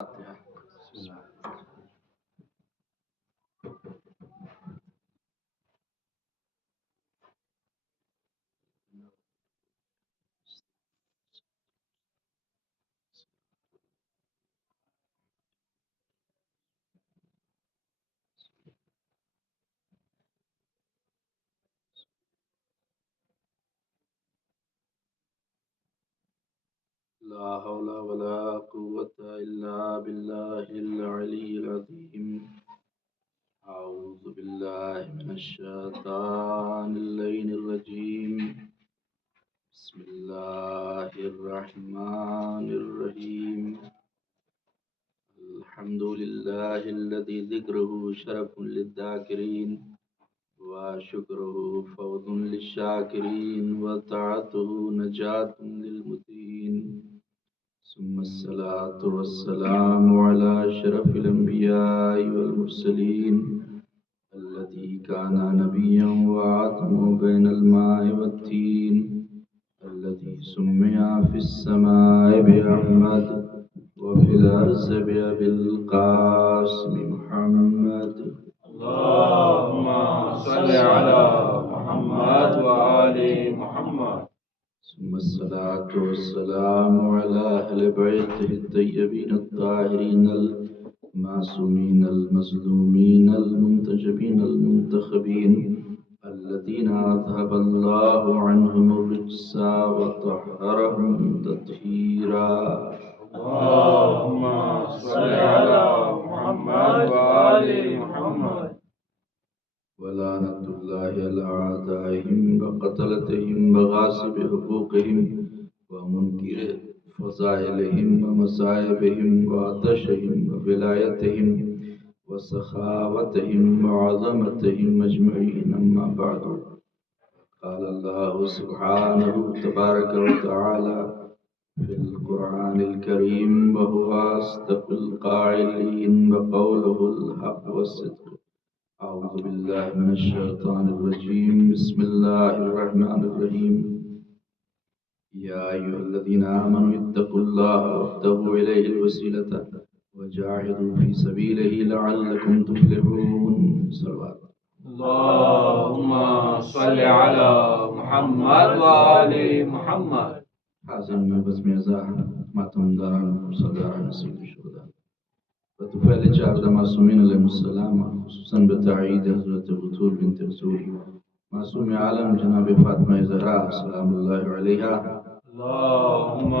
بسم الله. لا حول ولا قوة إلا بالله العلي العظيم. أعوذ بالله من الشيطان اللعين الرجيم. بسم الله الرحمن الرحيم. الحمد لله الذي ذكره شرف للذاكرين وشكره فوز للشاكرين وطاعته نجاة للمتقين. ثم الصلاة والسلام على أشرف الأنبياء والمرسلين الذي كان نبيا وآدم بين الماء والتين، الذي سمي في السماء بأحمد وفي الأرض بأبي القاسم محمد. اللهم صل على محمد وآل محمد. ثم الصلاة والسلام على أهل بيته الطيبين الطاهرين المعصومين المظلومين المنتجبين المنتخبين الذين أذهب الله عنهم الرجس وطهرهم تطهيرا. اللهم صل على محمد وآل محمد. ولعنة الله على أعدائهم وقتلتهم وغاصب حقوقهم ومنكر فضائلهم ومصائبهم وعطشهم وولايتهم وسخاوتهم وعظمتهم أجمعين. أما بعد، قال الله سبحانه تبارك وتعالى في القرآن الكريم وهو أصدق القائلين وقوله الحق والصدق. أعوذ بالله من الشيطان الرجيم. بسم الله الرحمن الرحيم. يا أيها الذين آمنوا اتقوا الله وابتغوا إليه الوسيلة وجاهدوا في سبيله لعلكم تفلحون. صلوات. اللهم صل على محمد وآل محمد. حاضر میں بزم ازاح ماتم داران صداران سید الشهداء وتفعل جعفر معصومين عليهم السلام، خصوصا بتعيد حضرت بطول بنت رسول معصوم عالم جناب فاطمہ زہرا سلام اللہ علیہا. اللهم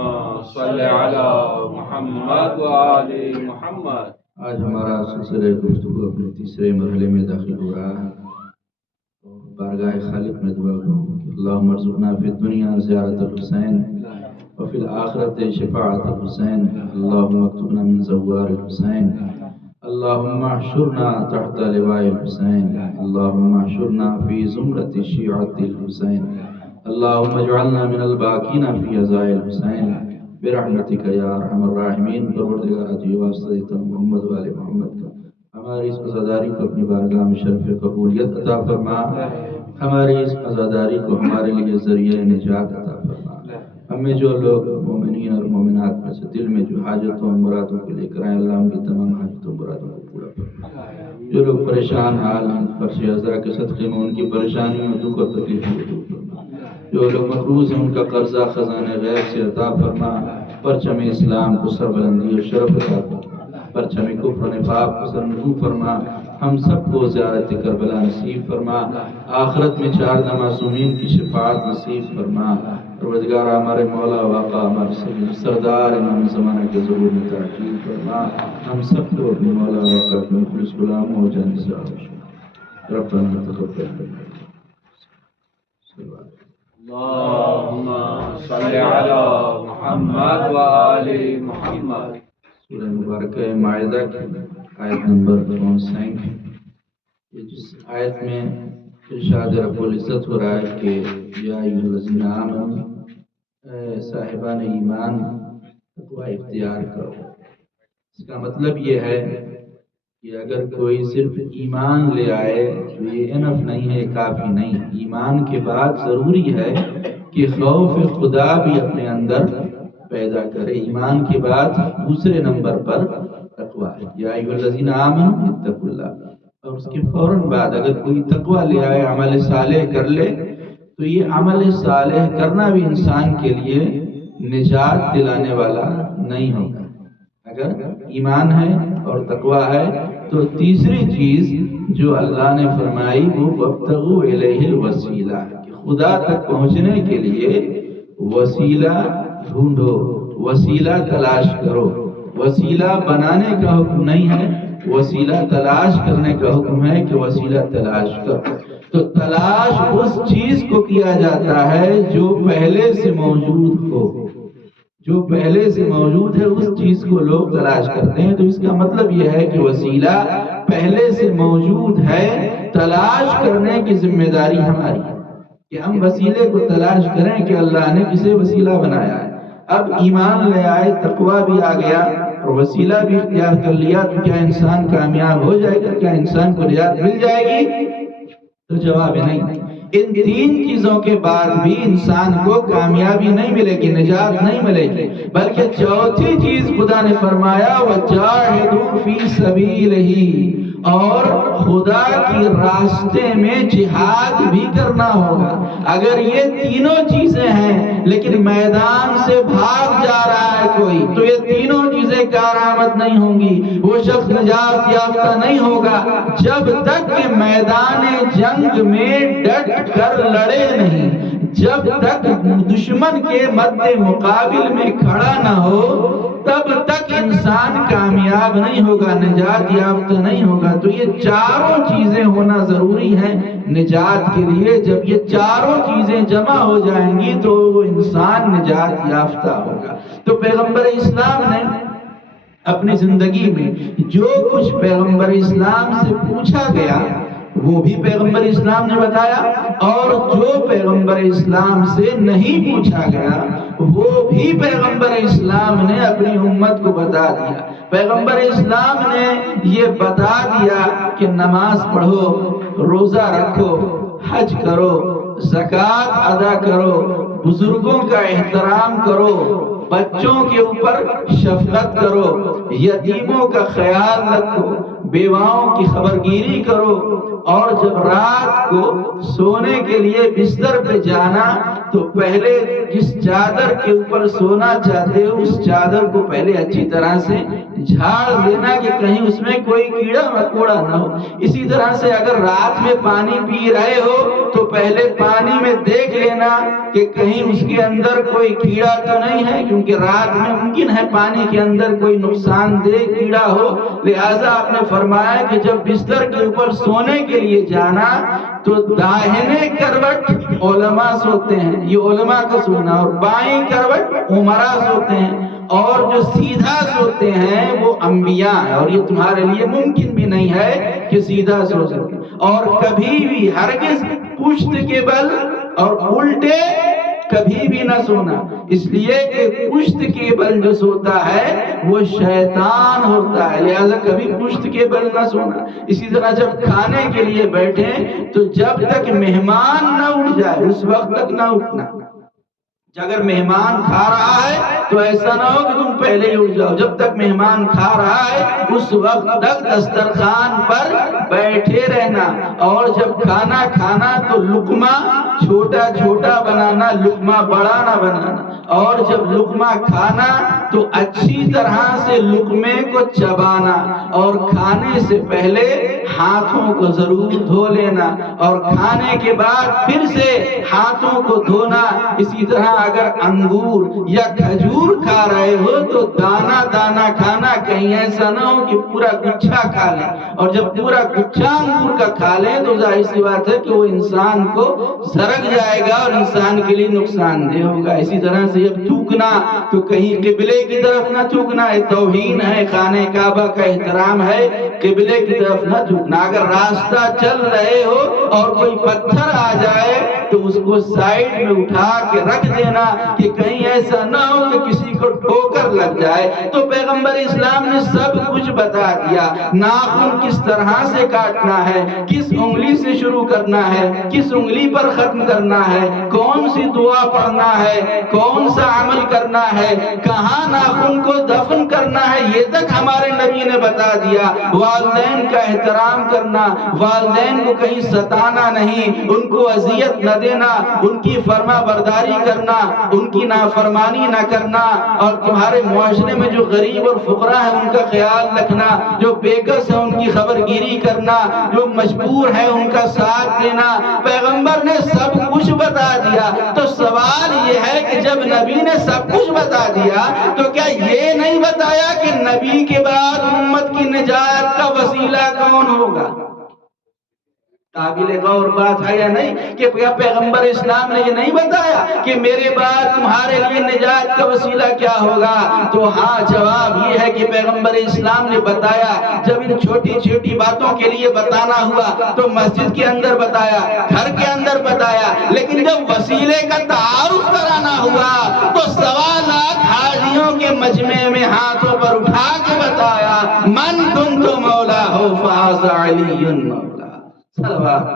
صل على محمد وآل محمد. آج ہمارا سلسلہ گفتگو اپنے تیسرے مرحلے میں داخل ہو رہا ہے. بارگاہ خالق میں دعا کروں کہ اللہم ارزقنا فی الدنیا زیارت الحسین وفي الآخرة شفاعة الحسين. اللهم اكتبنا من زوار الحسين. اللهم احشرنا تحت لواء الحسين. اللهم احشرنا في زمرة شيعة الحسين. اللهم اجعلنا من الباقين في عزاء الحسين برحمتك يا ارحم الراحمين. پروردگار جی واسطہ دیتا ہوں محمد و آل محمد کا ہماری اس عزاداری کو اپنی بارگاہ میں شرف قبولیت عطا فرما. ہماری اس عزاداری کو ہمارے لیے ذریعہ نجات عطا فرما. ہمیں جو لوگ مومنین اور مومنات میں سے دل میں جو حاجتوں اور مرادوں کو لے کر آئے، اللہ ان کی تمام حاجتوں اور مرادوں کو پورا فرما. جو لوگ پریشان حال ہیں، فرش عزا کے صدقے میں ان کی پریشانیوں میں دکھ اور تکلیف کو دور فرما. جو لوگ مقروض ہیں ان کا قرضہ خزانے غیب سے عطا فرما. پرچم اسلام کو سربلندی اور شرف عطا فرما. پرچم کفر و نفاق کو سرنگو فرما. ہم سب کو زیارت کربلا نصیب فرما. آخرت میں 4 معصومین کی شفاعت نصیب فرما. پروردگار ہمارے مولا واقع ہمارے سید سردار امام زمانہ کے ظہور میں تعجیل فرما. ہم سب کو اپنے مولا واقع کے مخلص غلام ہو جانے سے آمین. ربنا تقبل منا. اللهم صل على محمد وآل محمد. سورہ مبارکہ مائدہ کی آیت نمبر 65، جس آیت میں ارشاد رب العزت ہو رہا ہے کہ یا ایھا الذین آمنوا، صاحبان ایمان تقوی اختیار کرو. اس کا مطلب یہ ہے کہ اگر کوئی صرف ایمان لے آئے تو یہ انف نہیں ہے، کافی نہیں. ایمان کے بعد ضروری ہے کہ خوف خدا بھی اپنے اندر پیدا کرے۔ ایمان کے بعد دوسرے نمبر پر تقویٰ ہے، یا ایھا الذین آمنوا اتقوا اللہ، اور اس کے فوراً بعد اگر کوئی تقویٰ لے آئے، عمل صالح کر لے، تو یہ عمل صالح کرنا بھی انسان کے لیے نجات دلانے والا نہیں ہوگا۔ اگر ایمان ہے اور تقویٰ ہے تو تیسری چیز جو اللہ نے فرمائی وہ وابتغوا الیہ الوسیلہ، کہ خدا تک پہنچنے کے لیے وسیلہ ڈھونڈو، وسیلہ تلاش کرو۔ وسیلہ بنانے کا حکم نہیں ہے، وسیلہ تلاش کرنے کا حکم ہے کہ وسیلہ تلاش کرو۔ تو تلاش اس چیز کو کیا جاتا ہے جو پہلے سے موجود ہو، جو پہلے سے موجود ہے اس چیز کو لوگ تلاش کرتے ہیں۔ تو اس کا مطلب یہ ہے کہ وسیلہ پہلے سے موجود ہے، تلاش کرنے کی ذمہ داری ہماری ہے کہ ہم وسیلے کو تلاش کریں کہ اللہ نے کسے وسیلہ بنایا ہے۔ اب ایمان لے آئے، تقویٰ بھی آ گیا اور وسیلہ بھی اختیار کر لیا، تو کیا انسان کامیاب ہو جائے گا؟ کیا انسان کو نجات مل جائے گی؟ تو جواب نہیں۔ ان تین چیزوں کے بعد بھی انسان کو کامیابی نہیں ملے گی، نجات نہیں ملے گی، بلکہ چوتھی چیز خدا نے فرمایا وَجَاهِدُوا فِي سَبِيلِهِ، اور خدا کی راستے میں جہاد بھی کرنا ہوگا۔ اگر یہ تینوں چیزیں ہیں لیکن میدان سے بھاگ جا رہا ہے کوئی، تو یہ تینوں چیزیں کارآمد نہیں ہوں گی، وہ شخص نجات یافتہ نہیں ہوگا جب تک کہ میدان جنگ میں ڈٹ کر لڑے نہیں، جب تک دشمن کے مد مقابل میں کھڑا نہ ہو تب تک انسان کامیاب نہیں ہوگا، نجات یافتہ نہیں ہوگا۔ تو یہ چاروں چیزیں ہونا ضروری ہیں نجات کے لیے۔ جب یہ چاروں چیزیں جمع ہو جائیں گی تو وہ انسان نجات یافتہ ہوگا۔ تو پیغمبر اسلام نے اپنی زندگی میں جو کچھ پیغمبر اسلام سے پوچھا گیا وہ بھی پیغمبر اسلام نے بتایا، اور جو پیغمبر اسلام سے نہیں پوچھا گیا وہ بھی پیغمبر اسلام نے اپنی امت کو بتا دیا۔ پیغمبر اسلام نے یہ بتا دیا کہ نماز پڑھو، روزہ رکھو، حج کرو، زکوٰۃ ادا کرو، بزرگوں کا احترام کرو، بچوں کے اوپر شفقت کرو، یتیموں کا خیال رکھو، بیواؤں کی خبرگیری کرو، اور جب رات کو سونے کے لیے بستر پہ جانا تو پہلے جس چادر کے اوپر سونا چاہتے ہو اس چادر کو پہلے اچھی طرح سے جھاڑ دینا کہ کہیں اس میں کوئی کیڑا مکوڑا نہ ہو۔ اسی طرح سے اگر رات میں پانی پی رہے ہو تو پہلے پانی میں دیکھ لینا کہ کہیں اس کے اندر کوئی کیڑا تو نہیں ہے، کیونکہ رات میں ممکن ہے پانی کے اندر کوئی نقصان دہ کیڑا ہو۔ لہٰذا آپ نے فرمایا کہ جب بستر کے اوپر سونے کے لیے جانا تو داہنے کروٹ علماء سوتے ہیں، یہ علماء کا سونا، اور بائیں کروٹ عمراء سوتے ہیں، اور جو سیدھا سوتے ہیں وہ انبیاء ہیں، اور یہ تمہارے لیے ممکن بھی نہیں ہے کہ سیدھا سو سکے۔ اور کبھی بھی ہرگز پشت کے بل اور الٹے کبھی بھی نہ سونا، اس لیے کہ پشت کے بل جو سوتا ہے وہ شیطان ہوتا ہے، لہذا کبھی پشت کے بل نہ سونا۔ اسی طرح جب کھانے کے لیے بیٹھیں تو جب تک مہمان نہ اٹھ جائے اس وقت تک نہ اٹھنا۔ اگر مہمان کھا رہا ہے تو ایسا نہ ہو کہ تم پہلے ہی اٹھ جاؤ، جب تک مہمان کھا رہا ہے اس وقت تک دسترخوان پر بیٹھے رہنا، اور جب کھانا کھانا تو لقمہ چھوٹا چھوٹا بنانا، لقمہ بڑا نہ بنانا، اور جب لقمہ کھانا تو اچھی طرح سے لقمے کو چبانا، اور کھانے سے پہلے ہاتھوں کو ضرور دھو لینا، اور کھانے کے بعد پھر سے ہاتھوں کو دھونا۔ اسی طرح اگر انگور یا کھجور کھا رہے ہو تو دانا دانا کھانا، کہیں ایسا نہ ہو کہ پورا گچھا کھا لیں، اور جب پورا گچھا انگور کا کھا لیں تو ظاہر سی بات ہے کہ وہ انسان کو سرک جائے گا اور انسان کے لیے نقصان دہ ہوگا۔ اسی طرح سے جب تھوکنا تو کہیں قبلے کی طرف نہ تھوکنا، یہ توہین ہے، خانہ کعبہ کا احترام ہے، قبلے کی طرف نہ تھوکنا۔ اگر راستہ چل رہے ہو اور کوئی پتھر آ جائے تو اس کو سائڈ میں اٹھا کے رکھ دینا کہ کہیں ایسا نہ ہو کہ کسی کو ٹھوکر لگ جائے۔ تو پیغمبر اسلام نے سب کچھ بتا دیا، ناخن کس طرح سے کاٹنا ہے، کس انگلی سے شروع کرنا ہے، کس انگلی پر ختم کرنا ہے، کون سی دعا پڑھنا ہے، کون سا عمل کرنا ہے، کہاں ناخن کو دفن کرنا ہے، یہ تک ہمارے نبی نے بتا دیا۔ والدین کا احترام کرنا، والدین کو کہیں ستانا نہیں، ان کو اذیت نہ دینا، ان کی فرما برداری کرنا، ان کی نافرمانی نہ کرنا، اور تمہارے معاشرے میں جو غریب اور فقراء ہیں ان کا خیال رکھنا، جو بےکس ہیں ان کی خبرگیری کرنا، جو مجبور ہیں ان کا ساتھ دینا۔ پیغمبر نے سب کچھ بتا دیا۔ تو سوال یہ ہے کہ جب نبی نے سب کچھ بتا دیا تو کیا یہ نہیں بتایا کہ نبی کے بعد امت کی نجات کا وسیلہ کون ہوگا؟ قابل غور بات ہے یا نہیں کہ پیغمبر اسلام نے یہ نہیں بتایا کہ میرے بعد تمہارے لیے نجات کا وسیلہ کیا ہوگا؟ تو ہاں، جواب یہ ہے کہ پیغمبر اسلام نے بتایا۔ جب ان چھوٹی چھوٹی باتوں کے لیے بتانا ہوا تو مسجد کے اندر بتایا، گھر کے اندر بتایا، لیکن جب وسیلے کا تعارف کرانا ہوا تو 1.25 لاکھ حاجیوں کے مجمع میں ہاتھوں پر اٹھا کے بتایا، من کنت مولا ہو فہذا علی مولا۔ صلوات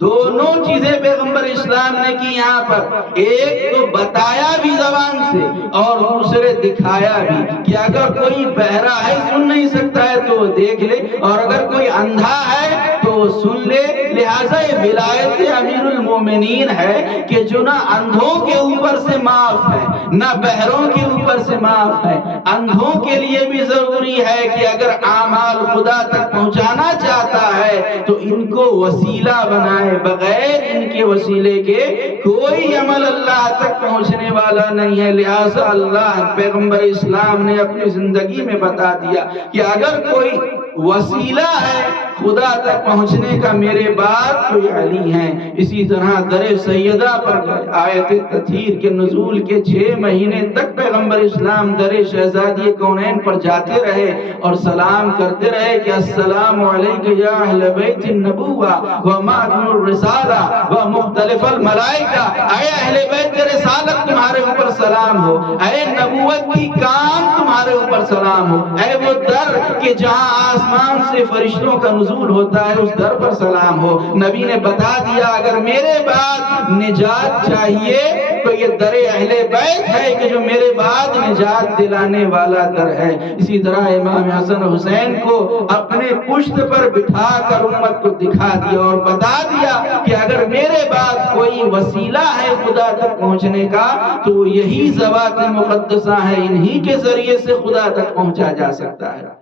دونوں چیزیں پیغمبر اسلام نے کی یہاں پر، ایک تو بتایا بھی زبان سے اور دوسرے دکھایا بھی کہ اگر کوئی بہرا ہے سن نہیں سکتا ہے تو دیکھ لے، اور اگر کوئی اندھا ہے تو سن لے۔ لہٰذا یہ ولایت امیر المومنین ہے کہ جو نہ اندھوں کے اوپر سے معاف ہے نہ بہروں کے اوپر سے معاف ہے۔ اندھوں کے لیے بھی ضروری ہے کہ اگر اعمال خدا تک پہنچانا چاہتا ہے تو ان کو وسیلہ بنائے، بغیر ان کے وسیلے کے کوئی عمل اللہ تک پہنچنے والا نہیں ہے۔ لہٰذا اللہ پیغمبر اسلام نے اپنی زندگی میں بتا دیا کہ اگر کوئی وسیلہ ہے خدا تک پہنچنے کا میرے بعد تو یہ علی ہیں۔ اسی طرح در سیدہ پر آیت تطہیر کے نزول کے 6 مہینے تک پیغمبر اسلام در شہزادی کونین پر جاتے رہے اور سلام کرتے رہے کہ السلام علیک یا اہل بیت النبوہ و معدن الرسالہ و مختلف الملائکہ۔ اے اہل بیت رسالت تمہارے اوپر سلام ہو، اے نبوت کی کام تمہارے اوپر سلام ہو، اے وہ در کہ جہاں آسمان سے فرشتوں کا نزول ہوتا ہے اس در پر سلام ہو۔ نبی نے بتا دیا اگر میرے بعد نجات چاہیے تو یہ در اہل بیت ہے کہ جو میرے بعد نجات دلانے والا در ہے۔ اسی طرح امام حسن حسین کو اپنے پشت پر بٹھا کر امت کو دکھا دیا اور بتا دیا کہ اگر میرے بعد کوئی وسیلہ ہے خدا تک پہنچنے کا تو یہی ذوات مقدسہ ہے، انہی کے ذریعے سے خدا تک پہنچا جا سکتا ہے۔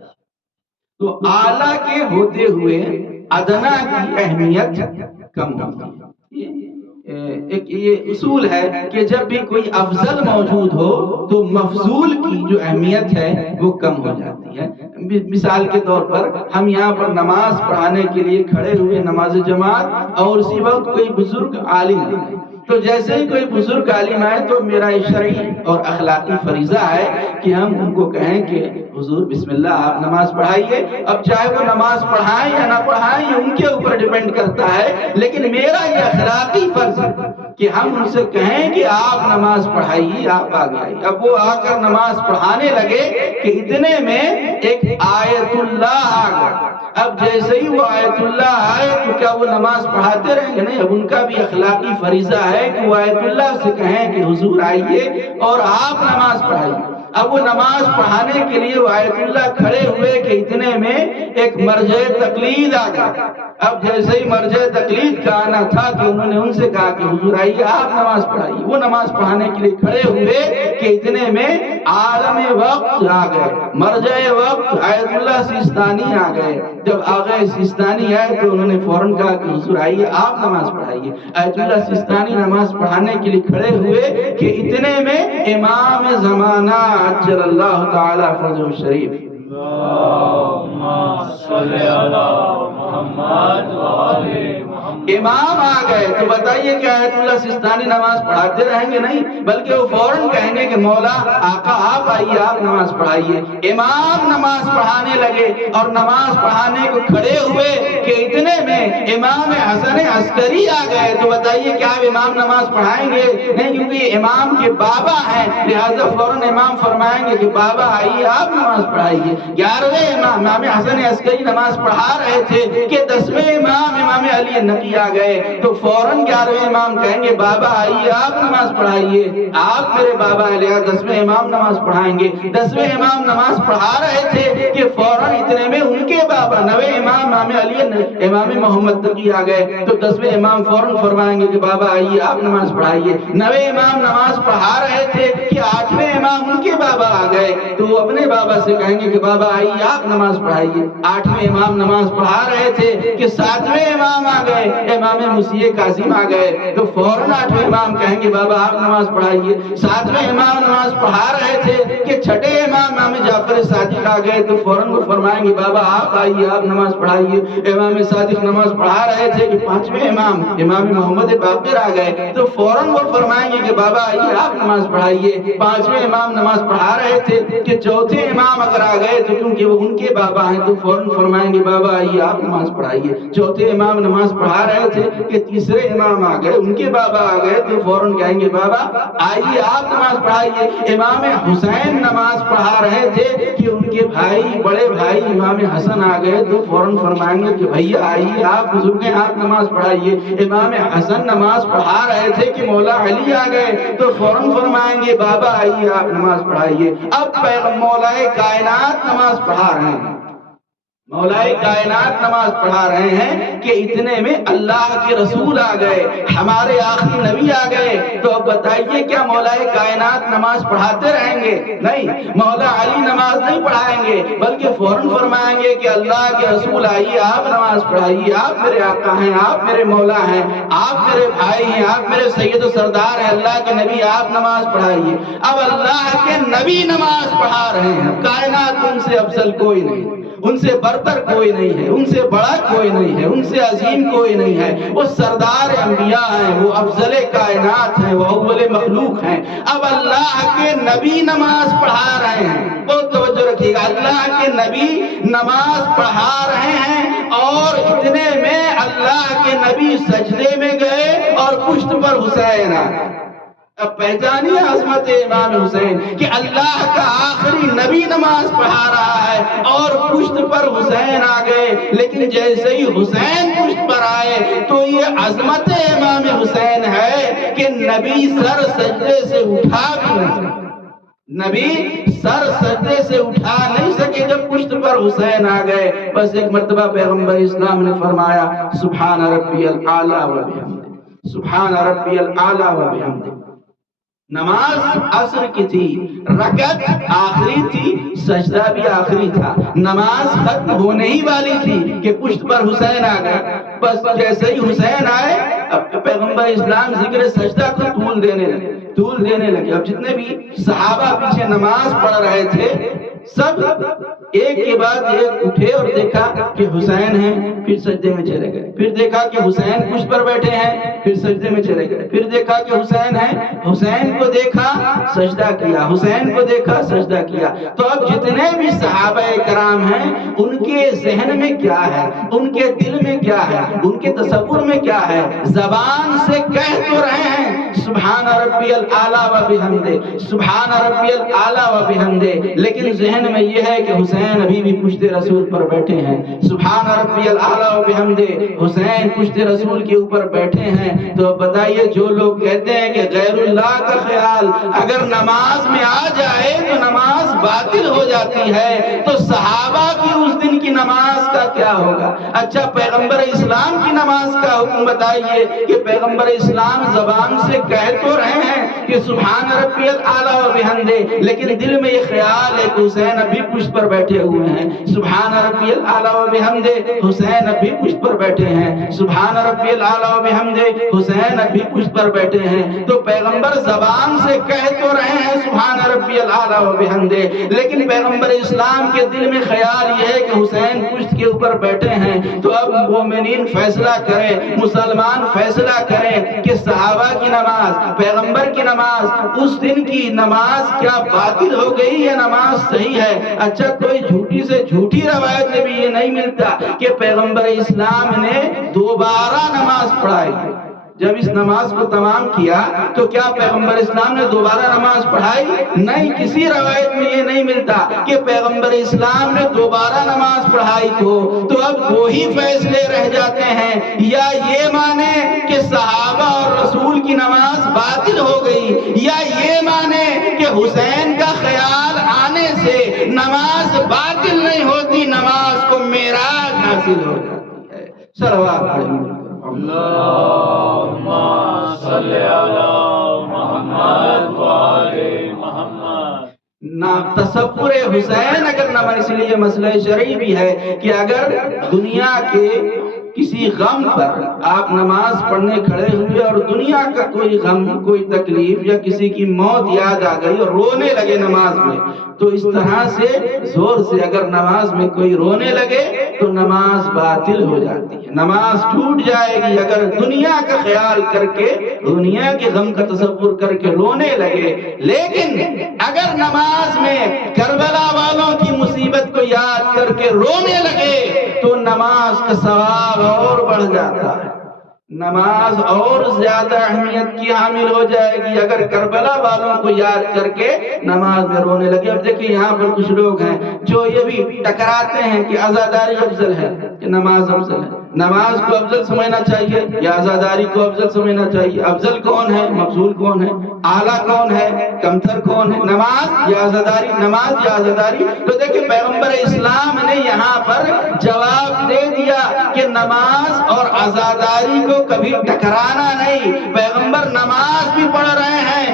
تو اعلیٰ کے ہوتے ہوئے ادنا کی اہمیت کم ہوتی ہے۔ ایک یہ اصول ہے کہ جب بھی کوئی افضل موجود ہو تو مفضول کی جو اہمیت ہے وہ کم ہو جاتی ہے۔ مثال کے طور پر ہم یہاں پر نماز پڑھانے کے لیے کھڑے ہوئے نماز جماعت، اور اسی وقت کوئی بزرگ عالم آئے، تو جیسے ہی کوئی بزرگ عالم آئے تو میرا شرعی اور اخلاقی فریضہ ہے کہ ہم ان کو کہیں کہ حضور بسم اللہ آپ نماز پڑھائیے۔ اب چاہے وہ نماز پڑھائیں یا نہ پڑھائیں یہ ان کے اوپر ڈیپینڈ کرتا ہے، لیکن میرا یہ اخلاقی فرض ہے کہ ہم ان سے کہیں کہ آپ نماز پڑھائیے، آپ آگے آئیے۔ اب وہ آ کر نماز پڑھانے لگے کہ اتنے میں ایک آیت اللہ آ گیا۔ اب جیسے ہی وہ آیت اللہ آئے تو کیا وہ نماز پڑھاتے رہیں گے؟ نہیں، اب ان کا بھی اخلاقی فریضہ ہے کہ وہ آیت اللہ سے کہیں کہ حضور آئیے اور آپ نماز پڑھائیے۔ اب وہ نماز پڑھانے کے لیے وہ آیت اللہ کھڑے ہوئے کہ اتنے میں ایک مرجع تقلید آ گیا۔ اب جیسے ہی مرجع تقلید کا آنا تھا کہ انہوں نے ان سے کہا کہ حضور آئیے آپ نماز پڑھائیے۔ وہ نماز پڑھانے کے لیے کھڑے ہوئے کہ اتنے میں عالم وقت آ گئے، مرجع وقت آیت اللہ سیستانی آ گئے۔ جب آ گئے سیستانی آئے تو انہوں نے فوراً کہا کہ حضور آئیے آپ نماز پڑھائیے۔ آیت اللہ سیستانی نماز پڑھانے کے لیے کھڑے ہوئے کہ اتنے میں امام زمانہ عجل اللہ تعالی فرجہ الشریف اللہم صلی علی محمد و آل محمد امام آ گئے تو بتائیے کہ آیت اللہ سستانی نماز پڑھاتے رہیں گے؟ نہیں، بلکہ وہ فوراً کہیں گے کہ مولا آقا آپ آئیے، آپ نماز پڑھائیے۔ امام نماز پڑھانے لگے اور نماز پڑھانے کو کھڑے ہوئے کہ اتنے میں امام حسن عسکری آ گئے تو بتائیے کیا امام نماز پڑھائیں گے؟ نہیں، کیونکہ امام کے بابا ہیں، لہذا فوراً امام فرمائیں گے کہ بابا آئیے، آپ نماز پڑھائیے۔ 11ویں امام حسن عسکری نماز پڑھا رہے تھے کہ 10ویں امام علی نقی آ گئے تو فوراً 11ویں امام کہیں گے بابا آئیے، آپ نماز پڑھائیے، آپ میرے بابا ہیں، لہذا 10ویں امام نماز پڑھائیں گے۔ 10ویں امام نماز پڑھا رہے تھے کہ فوراً اتنے میں ان کے بابا 9ویں امام علی امام محمد تقی آ گئے تو 10ویں امام فوراً فرمائیں گے کہ بابا آئیے، آپ نماز پڑھائیے۔ 9ویں امام نماز پڑھا رہے تھے کہ 8ویں امام ان کے بابا آ گئے تو وہ اپنے بابا سے کہیں گے کہ بابا آئیے، آپ نماز پڑھائیے۔ 8ویں امام نماز پڑھا رہے تھے کہ 7ویں امام آ گئے، امام مسیح کاظم آ گئے تو فوراً 8ویں امام کہیں گے بابا آپ نماز پڑھائیے۔ 7ویں امام نماز پڑھا رہے تھے کہ 6ٹھے امام جعفر صادق آ گئے تو فوراً وہ فرمائیں گے بابا آپ آئیے، آپ نماز پڑھائیے۔ امام صادق نماز پڑھا رہے تھے کہ 5ویں امام محمد باقر آ گئے تو فوراً وہ فرمائیں گے کہ بابا آئیے، آپ نماز پڑھائیے۔ 5ویں امام نماز پڑھا رہے تھے کہ 4تھے امام اگر آ گئے تو کیونکہ وہ ان کے بابا ہیں تو فوراً فرمائیں گے بابا آئیے، آپ نماز پڑھائیے۔ 4تھے امام نماز پڑھا رہے تھے کہ 3سرے امام آ گئے، ان کے بابا آ گئے تو فوراً کہیں گے بابا آئیے، آپ نماز پڑھائیے۔ امام حسین نماز پڑھا رہے تھے کہ ان کے بھائی، بڑے بھائی امام حسن آ گئے تو فوراً فرمائیں گے کہ بھیا آئیے، آپ بزرگ ہیں، آپ نماز پڑھائیے۔ امام حسن نماز پڑھا رہے تھے کہ مولا علی آ گئے تو فوراً فرمائیں گے بابا آئیے، آپ نماز پڑھائیے۔ اب مولا کائنات نماز پڑھا رہے ہیں، مولا کائنات نماز پڑھا رہے ہیں کہ اتنے میں اللہ کے رسول آ گئے، ہمارے آخری نبی آ گئے تو اب بتائیے کیا مولا کائنات نماز پڑھاتے رہیں گے؟ نہیں، مولا علی نماز نہیں پڑھائیں گے بلکہ فوراً فرمائیں گے کہ اللہ کے رسول آئیے، آپ نماز پڑھائیے، آپ میرے آقا ہیں، آپ میرے مولا ہیں، آپ میرے بھائی ہیں، آپ میرے سید و سردار ہیں، اللہ کے نبی آپ نماز پڑھائیے۔ اب اللہ کے نبی نماز پڑھا رہے ہیں، کائنات ان سے افضل کوئی نہیں، ان سے برتر کوئی نہیں ہے، ان سے بڑا کوئی نہیں ہے، ان سے عظیم کوئی نہیں ہے، وہ سردار انبیاء ہیں، وہ افضل کائنات ہیں، وہ اول مخلوق ہیں۔ اب اللہ کے نبی نماز پڑھا رہے ہیں، بہت توجہ رکھیے گا، اللہ کے نبی نماز پڑھا رہے ہیں اور اتنے میں اللہ کے نبی سجدے میں گئے اور پشت پر حسین آ گئے۔ اب پہچانیے عظمت امام حسین کہ اللہ کا آخری نبی نماز پڑھا رہا ہے اور پشت پر حسین آ گئے، لیکن جیسے ہی حسین پشت پر آئے تو یہ عظمت امام حسین ہے کہ نبی سر سجدے سے اٹھا بھی نہیں سکے، نبی سر سجدے سے اٹھا نہیں سکے جب پشت پر حسین آ گئے۔ بس ایک مرتبہ پیغمبر اسلام نے فرمایا سبحان ربی الاعلی و بحمدہ، سبحان ربی الاعلی و بحمدہ۔ نماز عصر کی تھی، رکعت آخری تھی، سجدہ بھی آخری تھا، نماز ختم ہونے ہی والی تھی کہ پشت پر حسین آ گئے۔ بس جیسے ہی حسین آئے اب پیغمبر اسلام ذکر سجدہ کو طول دینے لگے۔ اب جتنے بھی صحابہ پیچھے نماز پڑھ رہے تھے سب ایک کے بعد ایک اٹھے اور دیکھا کہ حسین ہیں، پھر سجدے میں چلے گئے، پھر دیکھا کہ حسین پشت پر بیٹھے ہیں، پھر سجدے میں چلے گئے، پھر دیکھا کہ حسین ہیں، حسین کو دیکھا سجدہ کیا، حسین کو دیکھا سجدہ کیا۔ تو اب جتنے بھی صحابہ کرام ہیں ان کے ذہن میں کیا ہے، ان کے دل میں کیا ہے، ان کے تصور میں کیا ہے؟ زبان سے کہہ تو رہے ہیں سبحان ربی الاعلی و بحمدہ، سبحان ربی الاعلی و بحمدہ، لیکن ذہن میں یہ ہے کہ حسین ابھی بھی پشت رسول پر بیٹھے ہیں۔ سبحان ربی الاعلی و بحمدہ، حسین پشت رسول کے اوپر بیٹھے ہیں۔ تو بتائیے جو لوگ کہتے ہیں کہ غیر اللہ کا خیال اگر نماز میں آ جائے تو نماز باطل ہو جاتی ہے، تو صحابہ کی اس دن کی نماز کا کیا ہوگا؟ اچھا پیغمبر اسلام کی نماز کا حکم بتائیے کہ پیغمبر اسلام زبان سے کہہ تو رہے ہیں کہ سبحان ربی الاعلی و بحمدہ، لیکن دل میں یہ خیال ہے کہ حسین ابھی پشت پر بیٹھے ہوئے ہیں۔ سبحان ربی الاعلی و بحمدہ، حسین ابھی پشت پر بیٹھے ہیں۔ سبحان ربی الاعلی و بحمدہ، حسین ابھی پشت پر بیٹھے ہیں۔ تو پیغمبر زبان سے کہہ تو رہے ہیں سبحان ربی الاعلی و بحمدہ، لیکن پیغمبر اسلام کے دل میں خیال یہ ہے کہ حسین پشت کے اوپر بیٹھے ہیں تو اب مومنین فیصلہ کریں، مسلمان فیصلہ کریں کہ صحابہ کی نماز، پیغمبر کی نماز، اس دن کی نماز کیا باطل ہو گئی یا نماز صحیح ہے؟ اچھا کوئی جھوٹی سے جھوٹی روایت میں بھی یہ نہیں ملتا کہ پیغمبر اسلام نے دوبارہ نماز پڑھائی۔ جب اس نماز کو تمام کیا تو کیا پیغمبر اسلام نے دوبارہ نماز پڑھائی؟ نہیں، کسی روایت میں یہ نہیں ملتا کہ پیغمبر اسلام نے دوبارہ نماز پڑھائی تو اب دو ہی فیصلے رہ جاتے ہیں، یا یہ مانے کہ صحابہ اور رسول کی نماز باطل ہو گئی، یا یہ مانے کہ حسین کا خیال آنے سے نماز باطل نہیں ہوتی، نماز کو معراج حاصل ہو جاتی ہے۔ صلوات علیہ اللہم صلی علی محمد وآل محمد۔ تصور حسین اگر نہ، اس لیے یہ مسئلہ شرعی بھی ہے کہ اگر دنیا کے کسی غم پر آپ نماز پڑھنے کھڑے ہوئے اور دنیا کا کوئی غم، کوئی تکلیف یا کسی کی موت یاد آ گئی اور رونے لگے نماز میں، تو اس طرح سے زور سے اگر نماز میں کوئی رونے لگے تو نماز باطل ہو جاتی ہے، نماز ٹوٹ جائے گی۔ اگر دنیا کا خیال کر کے، دنیا کے غم کا تصور کر کے رونے لگے، لیکن اگر نماز میں کربلا والوں کی مصیبت کو یاد کر کے رونے لگے تو نماز کا ثواب اور بڑھ جاتا ہے، نماز اور زیادہ اہمیت کی حامل ہو جائے گی اگر کربلا والوں کو یاد کر کے نماز میں رونے لگے۔ اب دیکھیں یہاں پر کچھ لوگ ہیں جو یہ بھی ٹکراتے ہیں کہ عزاداری افضل ہے کہ نماز افضل ہے۔ نماز کو افضل سمجھنا چاہیے یا عزاداری کو افضل سمجھنا چاہیے؟ افضل کون ہے، مفضول کون ہے، اعلیٰ کون ہے، کمتر کون ہے؟ نماز یا عزاداری؟ نماز یا عزاداری؟ تو دیکھیں پیغمبر اسلام نے یہاں پر جواب دے دیا کہ نماز اور عزاداری کو کبھی ٹکرانا نہیں۔ پیغمبر نماز بھی پڑھ رہے ہیں،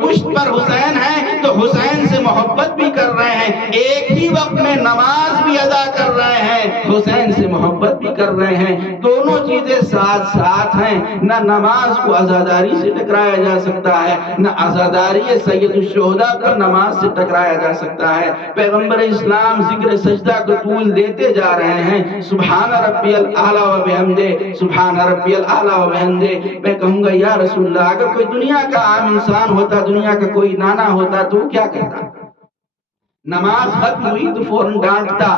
پشت پر حسین ہیں تو حسین سے محبت بھی کر رہے ہیں، ایک ہی وقت میں نماز بھی ادا کر رہے ہیں، حسین سے محبت بھی کر رہے ہیں، دونوں چیزیں ساتھ ساتھ ہیں۔ نہ نماز کو عزاداری سے ٹکرایا جا سکتا ہے، نہ عزاداری سید الشہداء پر نماز سے ٹکرایا جا سکتا ہے۔ پیغمبر اسلام ذکر سجدہ کو طول دیتے جا رہے ہیں، سبحان ربی الاعلیٰ و بحمدہ، سبحان ربی الاعلیٰ و بحمدہ۔ میں کہوں گا یا رسول اللہ، اگر کوئی دنیا کا عام انسان ہوتا، دنیا کا کوئی نانا ہوتا تو کیا کرتا؟ نماز ختم ہوئی تو فوراً ڈانٹتا،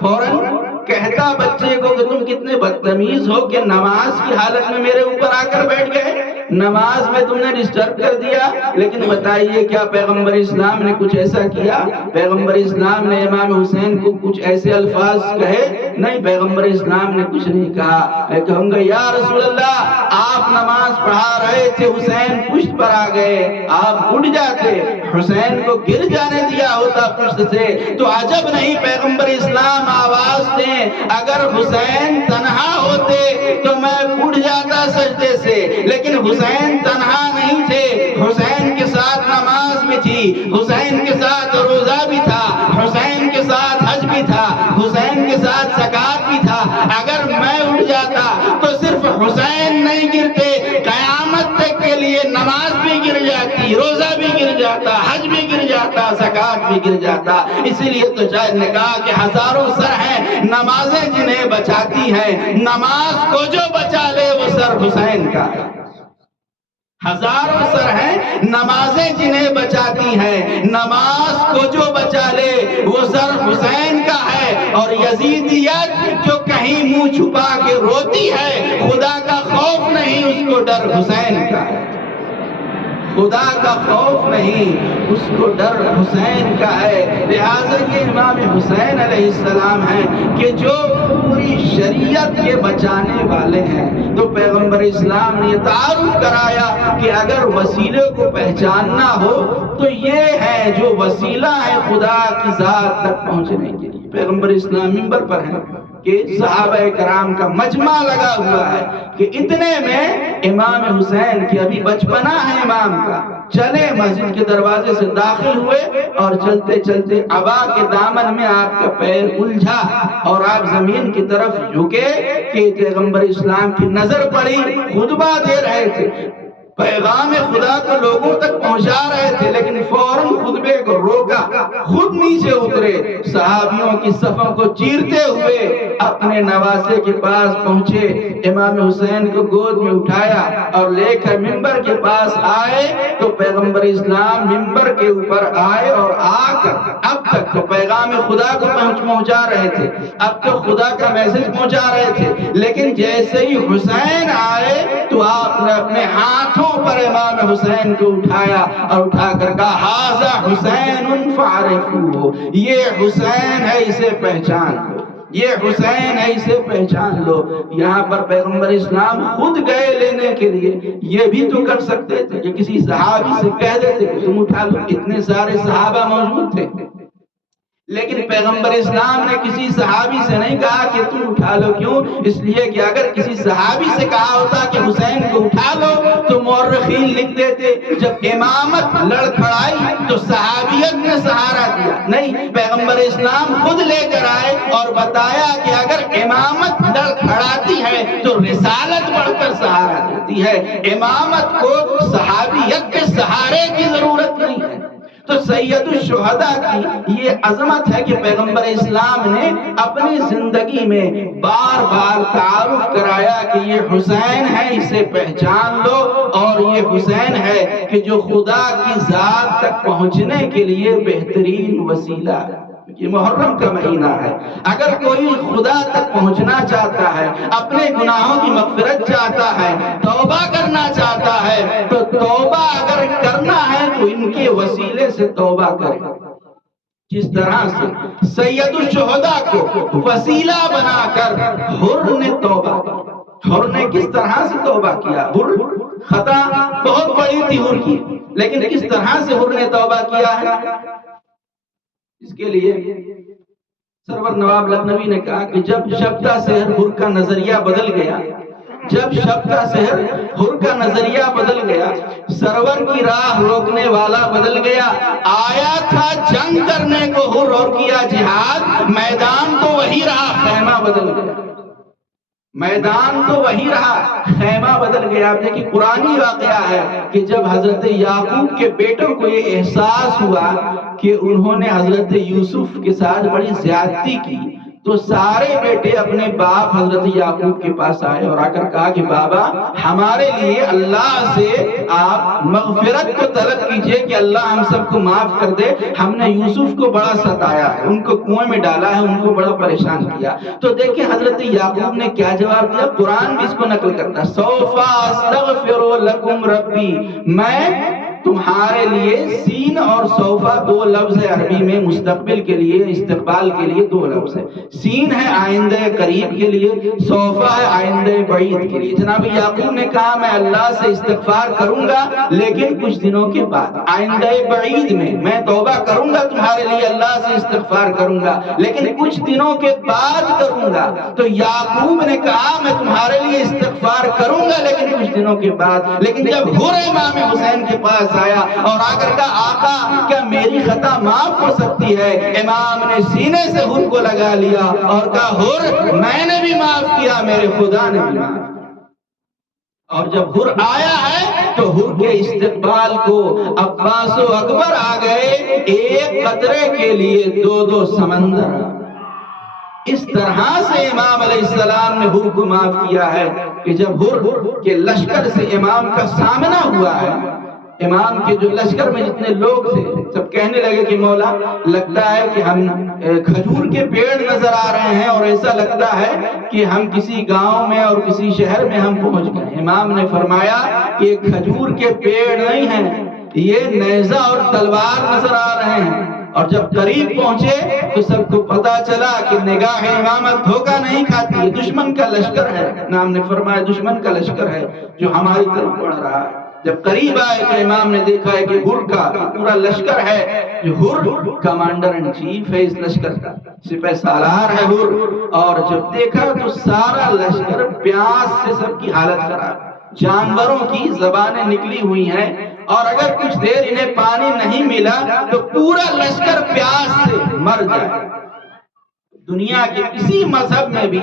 فوراً کہتا بچے کو کہ تم کتنے بدتمیز ہو کہ نماز کی حالت میں میرے اوپر آ کر بیٹھ گئے، نماز میں تم نے ڈسٹرب کر دیا۔ لیکن بتائیے کیا پیغمبر اسلام نے کچھ ایسا کیا؟ پیغمبر اسلام نے امام حسین کو کچھ ایسے الفاظ کہے؟ نہیں، پیغمبر اسلام نے کچھ نہیں کہا۔ میں کہوں گا یا رسول اللہ، آپ نماز پڑھا رہے تھے، حسین پشت پر آ گئے، آپ اٹھ جاتے، حسین کو گر جانے دیا ہوتا پشت سے تو عجب نہیں۔ پیغمبر اسلام آواز دیں، اگر حسین تنہا ہوتے تو میں اٹھ جاتا سجدے سے، لیکن حسین تنہا نہیں تھے، حسین کے ساتھ نماز بھی تھی، حسین کے ساتھ روزہ بھی تھا، حسین کے ساتھ حج بھی تھا، حسین کے ساتھ زکات بھی تھا۔ اگر میں اٹھ جاتا تو صرف حسین نہیں گرتے، قیامت تک کے لیے نماز بھی گر جاتی، روزہ بھی گر جاتا، حج بھی گر جاتا، زکات بھی گر جاتا۔ اسی لیے تو شاید نے کہا کہ ہزاروں سر ہیں نمازیں جنہیں بچاتی ہیں، نماز کو جو بچا لے وہ سر حسین کا ہے۔ ہزاروں سر ہیں نمازیں جنہیں بچاتی ہیں، نماز کو جو بچا لے وہ سر حسین کا ہے۔ اور یزیدیت جو کہیں منہ چھپا کے روتی ہے، خدا کا خوف نہیں، اس کو ڈر حسین کا ہے، خدا کا خوف نہیں، اس کو ڈر حسین کا ہے۔ لہٰذا یہ امام حسین علیہ السلام ہیں کہ جو پوری شریعت کے بچانے والے ہیں۔ تو پیغمبر اسلام نے یہ تعارف کرایا کہ اگر وسیلے کو پہچاننا ہو تو یہ ہے جو وسیلہ ہے خدا کی ذات تک پہنچنے کے لیے۔ پیغمبر اسلام منبر پر ہیں کہ صحابہ کرام کا مجمع لگا ہوا ہے کہ اتنے میں امام حسین کی ابھی بچپنا ہے امام کا، چلے مسجد کے دروازے سے داخل ہوئے اور چلتے چلتے عبا کے دامن میں آپ کا پیر الجھا اور آپ زمین کی طرف جھکے کہ پیغمبر اسلام کی نظر پڑی، خطبہ دے رہے تھے، پیغام خدا کو لوگوں تک پہنچا رہے تھے، لیکن فوراً خطبے کو روکا، خود نیچے اترے گزرے، صحابیوں کی صفوں کو چیرتے ہوئے اپنے نواسے کے پاس پہنچے، امام حسین کو گود میں اٹھایا اور لے کر منبر کے پاس آئے تو پیغمبر اسلام منبر کے اوپر آئے اور آ کر اب تک تو پیغام خدا کو پہنچا رہے تھے، اب تو خدا کا میسج پہنچا رہے تھے، لیکن جیسے ہی حسین آئے تو آپ نے اپنے ہاتھوں پر امام حسین کو اٹھایا اور اٹھا کر کہا ھذا حسین فاعرفوہ، یہ حسین ہے، اسے پہچان لو، یہ حسین ہے، اسے پہچان لو۔ یہاں پر پیغمبر اسلام خود گئے لینے کے لیے، یہ بھی تو کر سکتے تھے کہ کسی صحابی سے کہہ دیتے کہ تم اٹھا لو، اتنے سارے صحابہ موجود تھے، لیکن پیغمبر اسلام نے کسی صحابی سے نہیں کہا کہ تم اٹھا لو۔ کیوں؟ اس لیے کہ اگر کسی صحابی سے کہا ہوتا کہ حسین کو اٹھا لو تو مورخین لکھ دیتے جب امامت لڑکھڑائی تو صحابیت نے سہارا دیا، نہیں، پیغمبر اسلام خود لے کر آئے اور بتایا کہ اگر امامت لڑکھڑاتی ہے تو رسالت بڑھ کر سہارا دیتی ہے، امامت کو صحابیت کے سہارے کی ضرورت نہیں ہے۔ تو سید الشہداء کی یہ عظمت ہے کہ پیغمبر اسلام نے اپنی زندگی میں بار بار تعارف کرایا کہ یہ حسین ہے، اسے پہچان لو، اور یہ حسین ہے کہ جو خدا کی ذات تک پہنچنے کے لیے بہترین وسیلہ ہے۔ یہ محرم کا مہینہ ہے، اگر کوئی خدا تک پہنچنا چاہتا ہے، اپنے گناہوں کی مغفرت چاہتا ہے، توبہ کرنا چاہتا ہے، تو توبہ اگر کرنا ہے تو ان کے وسیلے سے توبہ کرے۔ جس طرح سے سید الشہداء کو وسیلہ بنا کر حر نے توبہ کی، حر نے کس طرح سے توبہ کیا؟ حر خطا بہت بڑی تھی حر کی، لیکن کس طرح سے حر نے توبہ کیا ہے؟ اس کے لیے سرور نواب لکھنوی نے کہا کہ جب شبتہ سحر حر کا نظریہ بدل گیا، جب شبتہ سحر حر کا نظریہ بدل گیا، سرور کی راہ روکنے والا بدل گیا، آیا تھا جنگ کرنے کو حر اور کیا جہاد، میدان تو وہی رہا، خیمہ بدل گیا، میدان تو وہی رہا، خیمہ بدل گیا۔ آپ دیکھیں قرآنی واقعہ ہے کہ جب حضرت یعقوب کے بیٹوں کو یہ احساس ہوا کہ انہوں نے حضرت یوسف کے ساتھ بڑی زیادتی کی، تو سارے بیٹے اپنے باپ حضرت یعقوب کے پاس آئے اور آ کر کہا کہ بابا ہمارے لیے اللہ سے آپ مغفرت کو طلب کیجئے کہ اللہ ہم سب کو معاف کر دے، ہم نے یوسف کو بڑا ستایا ہے، ان کو کنویں میں ڈالا ہے، ان کو بڑا پریشان کیا۔ تو دیکھیں حضرت یعقوب نے کیا جواب دیا، قرآن بھی اس کو نقل کرتا ہے، سوف استغفر لکم ربی، میں تمہارے لیے، سین اور سوفا دو لفظ ہے عربی میں، مستقبل کے لیے، استقبال کے لیے دو لفظ ہے، سین ہے آئندہ قریب کے لیے، سوفا ہے آئندہ بعید کے لیے۔ جناب یعقوب نے کہا میں اللہ سے استغفار کروں گا لیکن کچھ دنوں کے بعد، آئندہ بعید میں توبہ کروں گا تمہارے لیے، اللہ سے استغفار کروں گا لیکن کچھ دنوں کے بعد کروں گا۔ تو یعقوب نے کہا میں تمہارے لیے استغفار کروں گا لیکن کچھ دنوں کے بعد، لیکن جب حر امام حسین کے پاس آیا اور آ کر کہا آقا کیا میری خطا معاف ہو سکتی ہے، امام نے سینے سے حر کو لگا لیا اور کہا حر میں نے بھی معاف کیا، میرے خدا نے بھی معاف کیا۔ اور جب حر آیا ہے تو حر کے استقبال کو عباس و اکبر آ گئے، ایک قطرے کے لیے دو سمندر۔ اس طرح سے امام علیہ السلام نے حر کو معاف کیا ہے کہ جب حر کے لشکر سے امام کا سامنا ہوا ہے، امام کے جو لشکر میں جتنے لوگ تھے سب کہنے لگے کہ مولا لگتا ہے کہ ہم کھجور کے پیڑ نظر آ رہے ہیں اور ایسا لگتا ہے کہ ہم کسی گاؤں میں اور کسی شہر میں ہم پہنچ گئے۔ امام نے فرمایا کہ یہ کھجور کے پیڑ نہیں ہیں، یہ نیزہ اور تلوار نظر آ رہے ہیں۔ اور جب قریب پہنچے تو سب کو پتا چلا کہ نگاہ امامت دھوکہ نہیں کھاتی ہے، دشمن کا لشکر ہے۔ امام نے فرمایا دشمن کا لشکر ہے جو ہماری طرف بڑھ رہا ہے۔ جب قریب آئے تو امام نے دیکھا ہے کہ حر کا پورا لشکر ہے، جو حر کمانڈر ان چیف ہے اس لشکر کا، سپہ سالار ہے حر۔ اور جب دیکھا تو سارا لشکر پیاس سے سب کی حالت خراب، جانوروں کی زبانیں نکلی ہوئی ہیں، اور اگر کچھ دیر انہیں پانی نہیں ملا تو پورا لشکر پیاس سے مر جائے۔ دنیا کے کسی مذہب میں بھی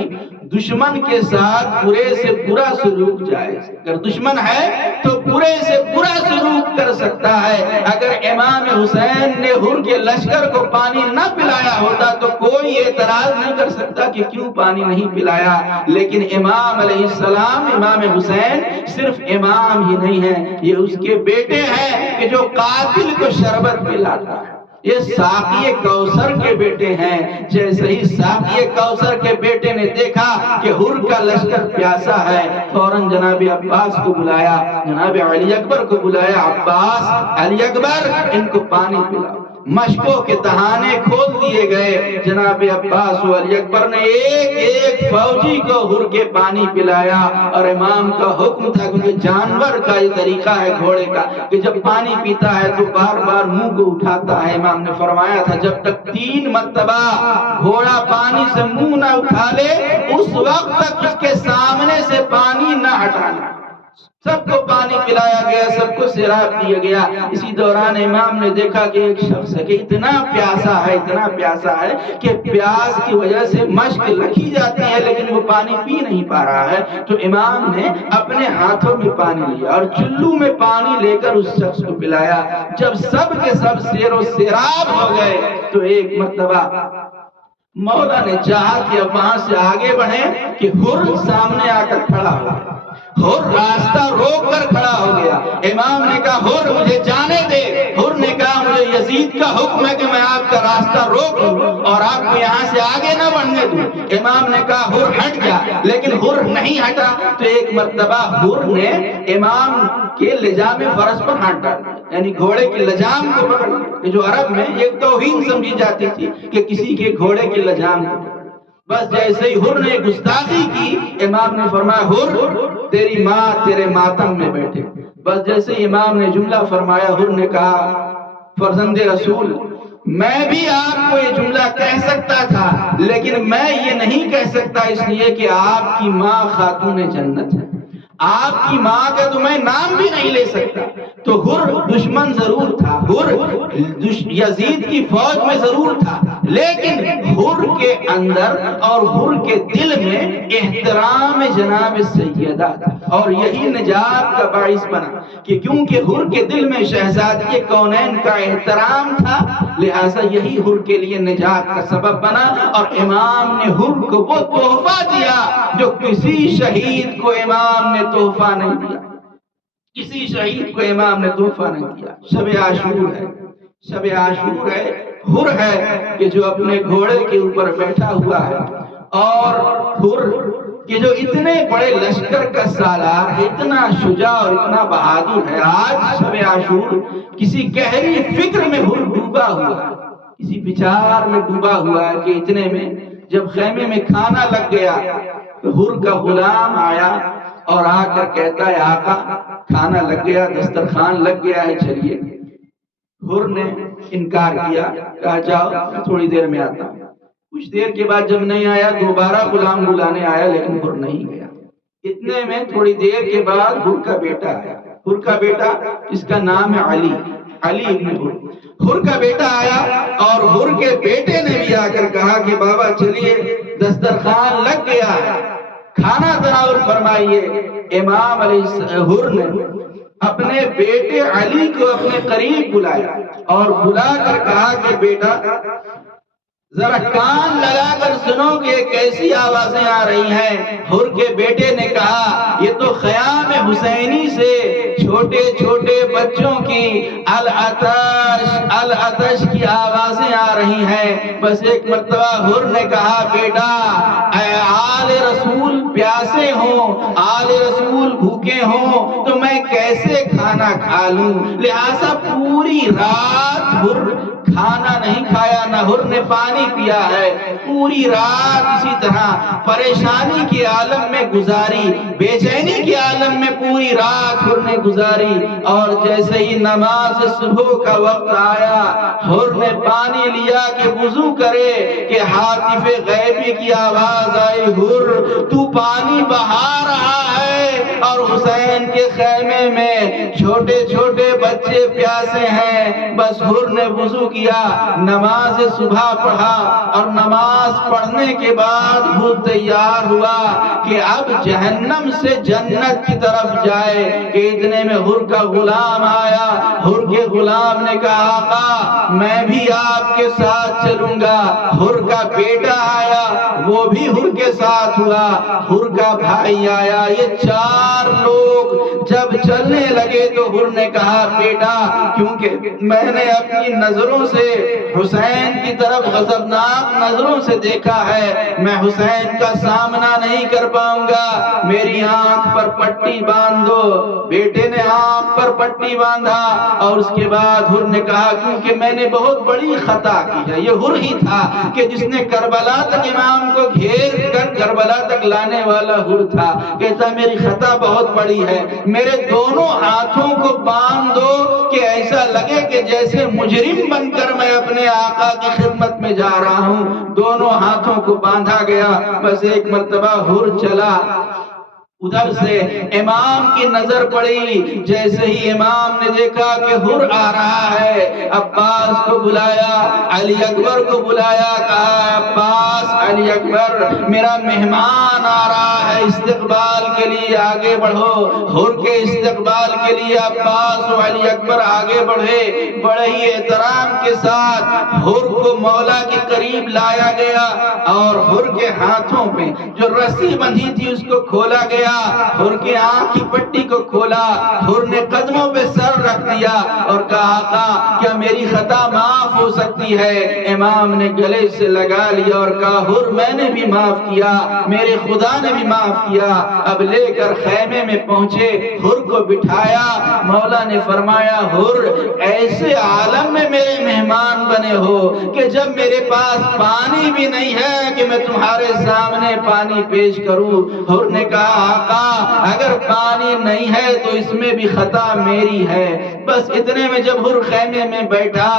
دشمن کے ساتھ برے سے برا سلوک جائز، اگر دشمن ہے تو برے سے برا سلوک کر سکتا ہے۔ اگر امام حسین نے ہر کے لشکر کو پانی نہ پلایا ہوتا تو کوئی اعتراض نہیں کر سکتا کہ کیوں پانی نہیں پلایا، لیکن امام علیہ السلام، امام حسین صرف امام ہی نہیں ہے، یہ اس کے بیٹے ہیں کہ جو قاتل کو شربت پلاتا ہے، یہ ساقی کوثر کے بیٹے ہیں۔ جیسے ہی ساقی کوثر کے بیٹے نے دیکھا کہ ہر کا لشکر پیاسا ہے، فوراً جناب عباس کو بلایا، جناب علی اکبر کو بلایا، عباس، علی اکبر، ان کو پانی پلاؤ۔ مشکوں کے دہانے کھول دیے گئے، جناب عباس و علی اکبر نے ایک ایک فوجی کو ہر کے پانی پلایا، اور امام کا حکم تھا، کیونکہ جانور کا یہ طریقہ ہے گھوڑے کا کہ جب پانی پیتا ہے تو بار بار منہ کو اٹھاتا ہے۔ امام نے فرمایا تھا جب تک 3 مرتبہ گھوڑا پانی سے منہ نہ اٹھا لے اس وقت تک اس کے سامنے سے پانی نہ ہٹانا۔ سب کو پانی پلایا گیا، سب کو سیراب دیا گیا۔ اسی دوران امام نے دیکھا کہ ایک شخص ہے کہ اتنا پیاسا ہے، اتنا پیاسا ہے کہ پیاس کی وجہ سے مشک رکھی جاتی ہے لیکن وہ پانی پی نہیں پا رہا ہے، تو امام نے اپنے ہاتھوں میں پانی لیا اور چلو میں پانی لے کر اس شخص کو پلایا۔ جب سب کے سب سیر و سیراب ہو گئے تو ایک مرتبہ مولا نے چاہا کہ اب وہاں سے آگے بڑھیں کہ ہر سامنے آ کر کھڑا ہو گیا۔ ہر راستہ روک کر کھڑا ہو گیا۔ امام نے کہا ہر مجھے جانے دے۔ ہر نے کہا مجھے یزید کا حکم ہے کہ میں آپ کا راستہ روک لوں اور آپ کو یہاں سے آگے نہ بڑھنے دوں۔ امام نے کہا ہر ہٹ جا، لیکن ہر نہیں ہٹا۔ تو ایک مرتبہ ہر نے امام کے لجام فرس پر ہاتھ ڈالا، یعنی گھوڑے کی لجام کو پکڑ لیا، جو عرب میں ایک توہین سمجھی جاتی تھی کہ کسی کے گھوڑے کی لجام کو۔ بس جیسے ہی ہر نے گستاخی کی، امام نے فرمایا ہر تیری ماں تیرے ماتم میں بیٹھے۔ بس جیسے ہی امام نے جملہ فرمایا، ہر نے کہا فرزند رسول میں بھی آپ کو یہ جملہ کہہ سکتا تھا لیکن میں یہ نہیں کہہ سکتا اس لیے کہ آپ کی ماں خاتون جنت ہے، آپ کی ماں کا تو میں نام بھی نہیں لے سکتا۔ تو ہر دشمن ضرور تھا، ہر یزید کی فوج میں ضرور تھا، لیکن ہر کے اندر اور ہر کے دل میں احترام جناب سیدہ تھا، اور یہی نجات کا باعث بنا کہ کیونکہ ہر کے دل میں شہزادی کونین کا احترام تھا، لہٰذا یہی ہر کے لیے نجات کا سبب بنا۔ اور امام نے ہر کو وہ تحفہ دیا جو کسی شہید کو امام نے تحفہ نہیں دیا، کسی شہید کو امام نے تحفہ نہیں دیا۔ شب عاشور ہے، شب عاشور ہے، ہر ہے کہ جو اپنے گھوڑے کے اوپر بیٹھا ہوا ہے، اور ہر کہ جو اتنے بڑے لشکر کا سالار ہے، اتنا شجاع اور اتنا بہادر ہے۔ آج شب عاشور کسی گہری فکر میں ہر ڈوبا ہوا ہے، کسی بچار میں ڈوبا ہوا ہے کہ اتنے میں جب خیمے میں کھانا لگ گیا تو ہر کا غلام آیا اور آ کر کہتا ہے آقا کھانا لگ گیا، دسترخوان لگ گیا ہے، چلیے۔ ہر نے انکار کیا، کہا جاؤ میں تھوڑی دیر میں آتا ہوں۔ کچھ دیر کے بعد جب نہیں آیا دوبارہ غلام بلانے آیا، لیکن ہر نہیں گیا۔ اتنے میں تھوڑی دیر کے بعد ہر کا بیٹا آیا، ہر کا بیٹا اس کا نام ہے علی، علی ابن ہر۔ ہر کا بیٹا آیا اور ہر کے بیٹے نے بھی آ کر کہا کہ بابا چلیے دسترخوان لگ گیا ہے، کھانا تناول فرمائیے۔ امام علیہ ہر نے اپنے بیٹے علی کو اپنے قریب بلایا اور بلا کر کہا کہ بیٹا ذرا کان لگا کر سنو کہ یہ کیسی آوازیں آ رہی ہیں۔ ہر کے بیٹے نے کہا یہ تو خیام حسینی سے چھوٹے چھوٹے بچوں کی العطش العطش کی آوازیں آ رہی ہیں۔ بس ایک مرتبہ ہر نے کہا بیٹا آل رسول پیاسے ہوں، آل رسول بھوکے ہوں تو میں کیسے کھانا کھا لوں؟ لہٰذا پوری رات ہر کھانا نہیں کھایا، نہ ہر نے پانی پیا ہے، پوری رات اسی طرح پریشانی کے عالم میں گزاری، بے چینی کے عالم میں پوری رات ہر نے گزاری۔ اور جیسے ہی نماز صبح کا وقت آیا، ہر نے پانی لیا کہ وضو کرے کہ ہاتف غیبی کی آواز آئی، ہر تو پانی بہا رہا ہے اور حسین کے خیمے میں چھوٹے چھوٹے بچے پیاسے ہیں۔ بس حر نے وضو کیا، نماز صبح پڑھا، اور نماز پڑھنے کے بعد وہ تیار ہوا کہ اب جہنم سے جنت کی طرف جائے کہ اتنے میں حر کا غلام آیا۔ حر کے غلام نے کہا آقا میں بھی آپ کے ساتھ چلوں گا۔ حر کا بیٹا آیا، وہ بھی حر کے ساتھ ہوا۔ حر کا بھائی آیا، یہ چار لوگ جب چلنے لگے تو حر نے کہا بیٹا کیونکہ میں نے اپنی نظروں سے حسین کی طرف غضبناک نظروں سے دیکھا ہے، میں حسین کا سامنا نہیں کر پاؤں گا، میری آنکھ پر پٹی باندھ دو۔ بیٹے نے آنکھ پر پٹی باندھا اور اس کے بعد حر نے کہا کیونکہ میں نے بہت بڑی خطا کی ہے۔ یہ حر ہی تھا کہ جس نے کربلا تک امام کو گھیر کر کربلا تک لانے والا حر تھا۔ کہتا میری خطا بہت بڑی ہے، میرے دونوں ہاتھوں کو باندھ دو کہ ایسا لگے کہ جیسے مجرم بن کر میں اپنے آقا کی خدمت میں جا رہا ہوں۔ دونوں ہاتھوں کو باندھا گیا۔ بس ایک مرتبہ حر چلا، ادھر سے امام کی نظر پڑی، جیسے ہی امام نے دیکھا کہ حر آ رہا ہے، عباس کو بلایا، علی اکبر کو بلایا، کہا عباس علی اکبر میرا مہمان آ رہا ہے، استقبال کے لیے آگے بڑھو۔ حر کے استقبال کے لیے عباس و علی اکبر آگے بڑھے، بڑے ہی احترام کے ساتھ حر کو مولا کے قریب لایا گیا اور حر کے ہاتھوں پہ جو رسی بندھی تھی اس کو کھولا گیا، حر کی آنکھ کی پٹی کو کھولا، حر نے قدموں پہ سر رکھ دیا اور کہا آقا کیا میری خطا معاف ہو سکتی ہے؟ امام نے گلے سے لگا لیا اور کہا حر میں نے بھی معاف کیا، میرے خدا نے بھی معاف کیا۔ اب لے کر خیمے میں پہنچے، حر کو بٹھایا، مولا نے فرمایا حر ایسے عالم میں میرے مہمان بنے ہو کہ جب میرے پاس پانی بھی نہیں ہے کہ میں تمہارے سامنے پانی پیش کروں۔ حر نے کہا آقا اگر پانی نہیں ہے تو اس میں بھی خطا میری ہے۔ بس اتنے میں جب حر خیمے میں بیٹھا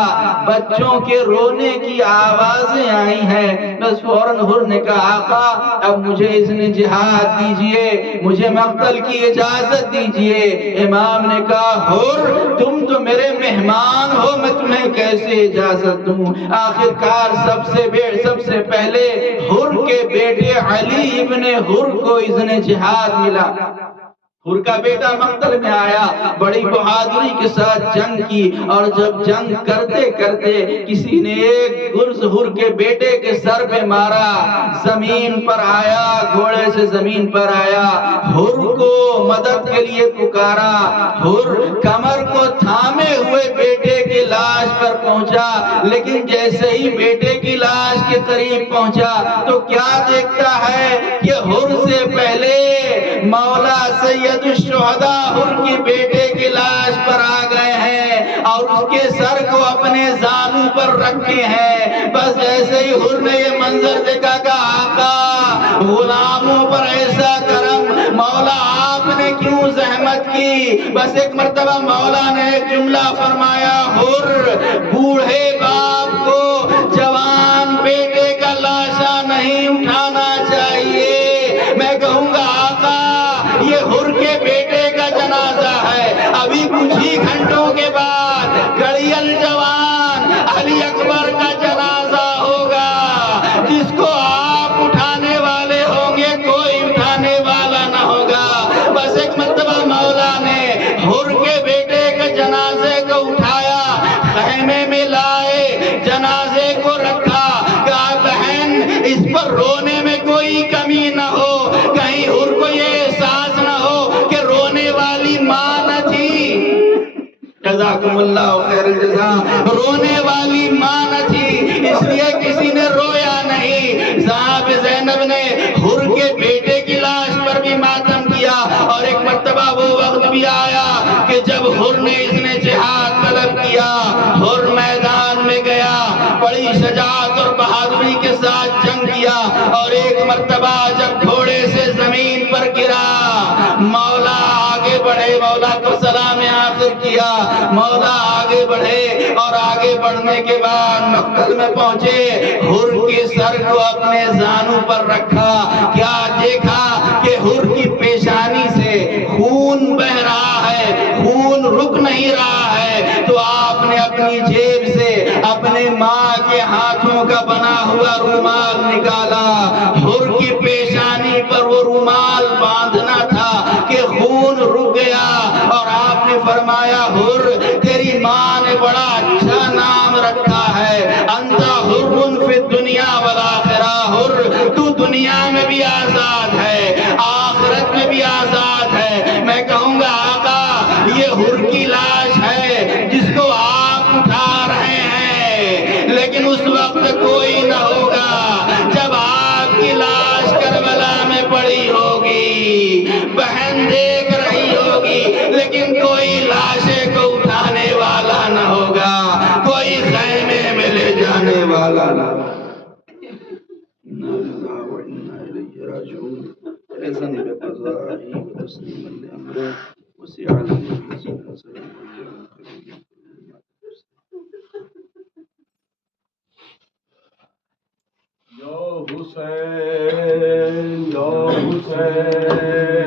بچوں کے رونے کی آوازیں آئی ہیں، بس فوراً حر نے کہا آقا اب مجھے اذن جہاد دیجئے، مجھے مقتل کی اجازت دیجئے۔ امام نے کہا حر تم تو میرے مہمان ہو، میں تمہیں کیسے اجازت دوں؟ آخرکار سب سے پہلے حر کے بیٹے علی ابن حر کو اذن جہاد ملا۔ حر کا بیٹا مقتل میں آیا، بڑی بہادری کے ساتھ جنگ کی، اور جب جنگ کرتے کرتے کسی نے ایک گرز حر کے بیٹے کے سر پہ مارا، زمین پر آیا، گھوڑے سے زمین پر آیا، حر کو مدد کے لیے پکارا، حر کمر کو تھامے ہوئے بیٹے کی لاش پر پہنچا، لیکن جیسے ہی بیٹے کی لاش کے قریب پہنچا تو کیا دیکھتا ہے کہ حر سے پہلے مولا سید الشہداء حر کی بیٹے کی لاش پر آ گئے ہیں اور اس کے سر کو اپنے زانوں پر رکھے ہیں۔ بس جیسے ہی حر نے یہ منظر دیکھا کہ آقا غلاموں پر ایسا کرم، مولا آپ نے کیوں زحمت کی؟ بس ایک مرتبہ مولا نے ایک جملہ فرمایا حر بوڑھے باپ کو جوان بیٹے کا لاشا نہیں اٹھانا چاہیے۔ میں کہوں گا آقا یہ حر کے بیٹے کا جنازہ ہے، ابھی کچھ ہی گھنٹوں کے بعد گڑی الجوان علی اکبر کا جنازہ ہوگا، جس کو آپ اٹھانے والے ہوں گے کوئی اٹھانے والا نہ ہوگا۔ بس ایک مرتبہ مولا نے حر کے بیٹے کے جنازے کو اٹھایا، خیمے میں لائے، جنازے کو رکھا، کہا بہن اس پر رونے میں کوئی کمی نہ ہو، کہیں حر کو یہ احساس نہ ہو کہ رونے والی ماں نہ تھی۔ جزاکم اللہ خیر الجزا، رونے والی ماں نہ تھی اس لیے کسی نے رویا نہیں۔ صاحب زینب نے حر کے بیٹے کی لاش پر بھی ماتم کیا، اور ایک مرتبہ وہ وقت بھی آیا کہ جب حر نے اذن جہاد طلب کیا، حر میدان میں گیا، بڑی شجاعت اور بہادری کے ساتھ جنگ کیا، اور ایک مرتبہ جب گھوڑے سے زمین پر گرا، مولا آگے بڑھے، مولا کو سلام آخر کیا، مولا آگے بڑھے، اور آگے بڑھنے کے بعد مقتل میں پہنچے، حر کے سر کو اپنے زانوں پر رکھا، کیا دیکھا کہ حر کی پیشانی سے خون بہ رہا ہے، خون رک نہیں رہا ہے، تو آپ نے اپنی جیب سے اپنے ماں کے ہاتھوں کا بنا ہوا رومال نکالا، حر کی پیشانی پر وہ رومال باندھنا تھا کہ خون رک گیا، اور آپ نے فرمایا حر تیری ماں نے بڑا اچھا نام رکھا ہے، انت حر فی الدنیا والآخرہ، حر تو دنیا میں بھی آزاد ہے، آخرت میں بھی آزاد ہے۔ میں کہوں گا آقا یہ حر کی لاش ہے جس کو آپ اٹھا رہے ہیں، لیکن اس وقت کوئی نہ ہوگا جب آپ کی لاش کربلا میں پڑی ہوگی، بہن دیکھ رہی ہوگی، لیکن کوئی لاشیں کو اٹھانے والا نہ ہوگا، کوئی خیمے میں لے جانے والا نہ ہوگا۔ یا حسین یا حسین